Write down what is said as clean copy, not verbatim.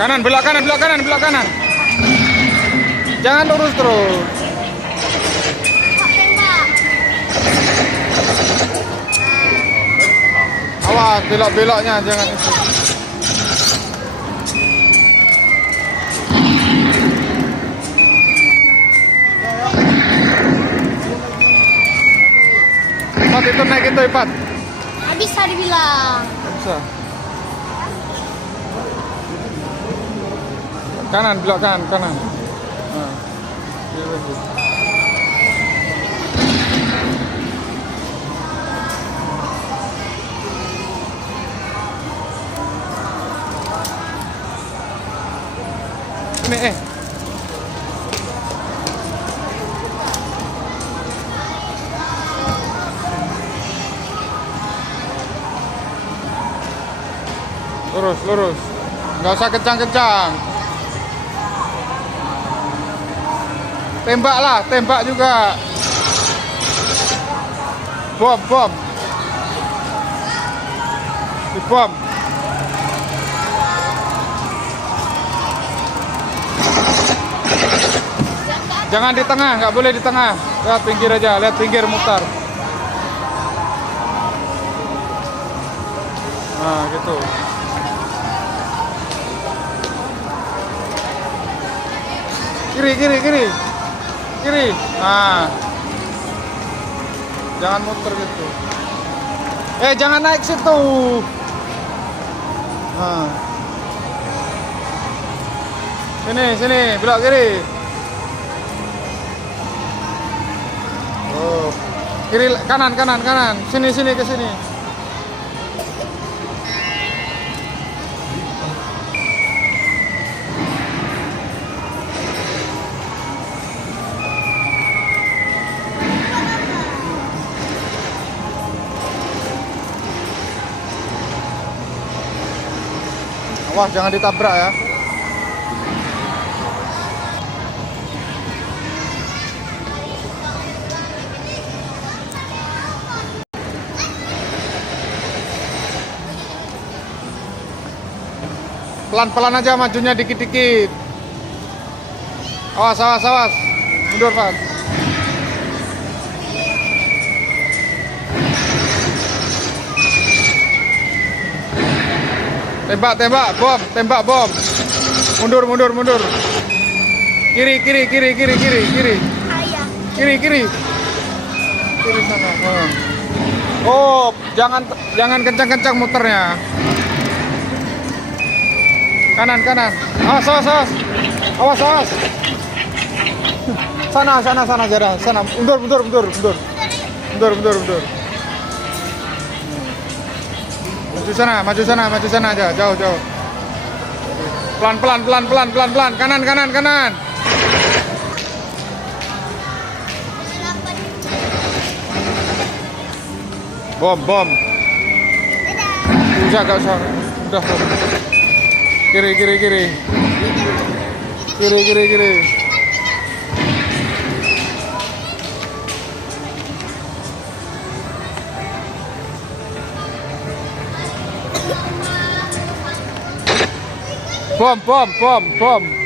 Kanan, belok kanan, belok kanan, belok kanan. Jangan lurus terus. Awas belok-beloknya, jangan itu. Pat itu naik itu, Pat. Habis tadi bilang. Bisa. Kanan, belok kanan, kanan. Nah. Ini lurus, lurus. Nggak usah kencang-kencang. Tembak lah, tembak juga. Bom, bom. Di bom. Jangan di tengah, nggak boleh di tengah. Lihat pinggir aja, lihat pinggir mutar. Nah, gitu. Kiri, kiri, kiri. Kiri. Nah. Jangan muter gitu. Jangan naik situ. Nah. Sini, sini, belok kiri. Oh. Kiri, kanan, kanan, kanan. Sini, sini, ke sini. Wah, jangan ditabrak ya. Pelan-pelan aja majunya dikit-dikit. Awas, awas, awas. Mundur, Pak. Tembak, tembak, bom, tembak, bom. Mundur, mundur, mundur. Kiri, kiri, kiri, kiri, kiri, kiri. Kiri, kiri. Kiri sana. Oh, jangan kencang-kencang muternya. Kanan, kanan. Awas, awas, awas. Awas, awas. Sana, sana, sana, jalan. Sana. Mundur, mundur, mundur, mundur. Mundur, mundur, mundur. Maju sana, maju sana, maju sana aja, jauh, jauh. Pelan, pelan, pelan, pelan, pelan, pelan. Kanan, kanan, kanan. Bom, bom. Udah, gak usah. Udah, bom. Kiri, kiri, kiri. Kiri, kiri, kiri. Bom, bom, bom, bom.